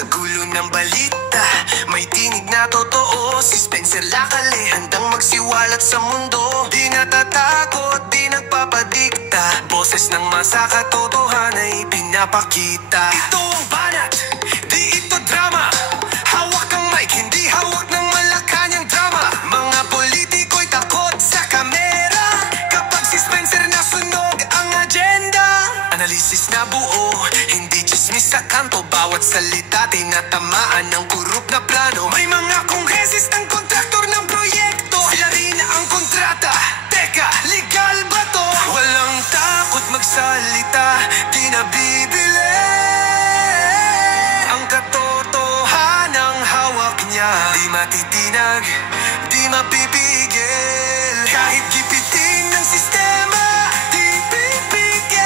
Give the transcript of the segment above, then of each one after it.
Sa gulo ng balita, may tinig na totoo. Si Spencer Lacale, handang magsiwalat sa mundo. Di natatakot, di nagpapadikta. Boses ng masa katotohanan ay pinapakita. Ito ang banat, di ito drama. Hawak ang mic, hindi hawak ng malakanyang drama. Mga politiko'y takot sa kamera kapag si Spencer nasunog ang agenda. Analisis na buo, hindi chismis sa kanto. Bawat salita tinatamaan ng kurup na plano. May mga kongresis ng kontraktor ng proyekto. Sila rin ang kontrata. Teka, legal ba to? Walang takot magsalita, di nabibili. Ang katotohanang hawak niya, di matitinag, di mapipigil. Kahit gipitin ng sistema, di pipigil.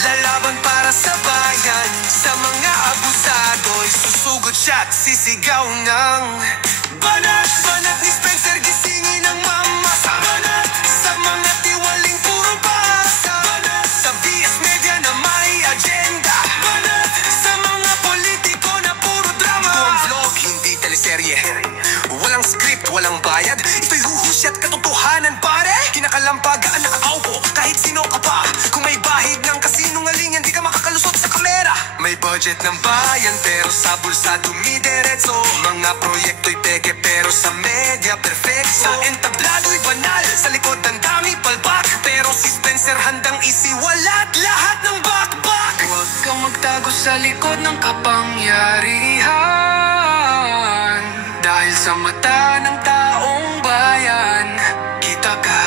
Lalaban para sa bayan, sa mga abusado'y susugod siya't sisigaw ng banat, banat ni Spencer, gisingin ang mamasa. Banat sa mga tiwaling puro basa. Banat sa BS Media na may agenda. Banat sa mga politiko na puro drama. Ito ang vlog, hindi teleserye. Walang script, walang bayad. Ito'y huhusya at katotohanan, pare. Kinakalampag ang nakakaupo, kahit sino ka pa. Kung may bahid ng kasinungalingan, di ka makakalusot sa kamera. May budget ng bayan, pero sa bulsa dumidiretso. Mga proyekto'y peke, pero sa media perfecto. Sa entablado'y banal, sa likod ang dami palpak. Pero si Spencer handang isiwalat lahat ng bakbak. Huwag kang magtago sa likod ng kapangyarihan. Dahil sa mata ng taong bayan, kita ka.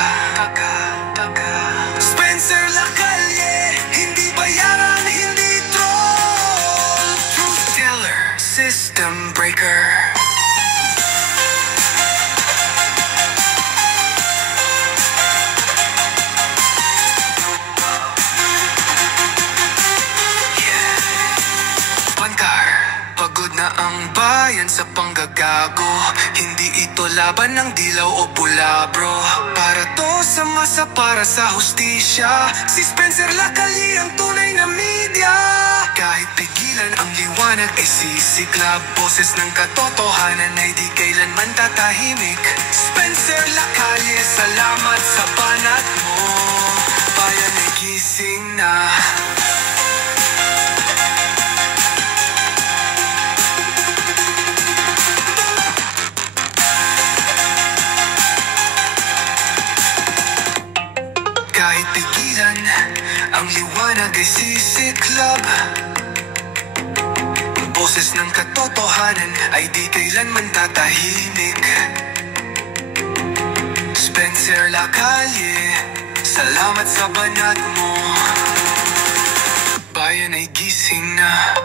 Spencer Lacale, hindi bayaran, hindi troll. Truth teller, system breaker. Pagod na ang bayan sa panggagago. Hindi ito laban ng dilaw o pula, bro. Para to sa masa, para sa hustisya. Si Spencer Lacale ang tunay na media. Kahit pigilan ang liwanag ay sisiklab. Boses ng katotohanan ay di kailanman tatahimik. Spencer Lacale, salamat sa banat mo. Bayan ay gising na. Kahit pigilan, ang liwanag ay sisiklab. Boses ng katotohanan ay di kailanman tatahimik. Spencer Lacale, salamat sa banat mo. Bayan ay gising na.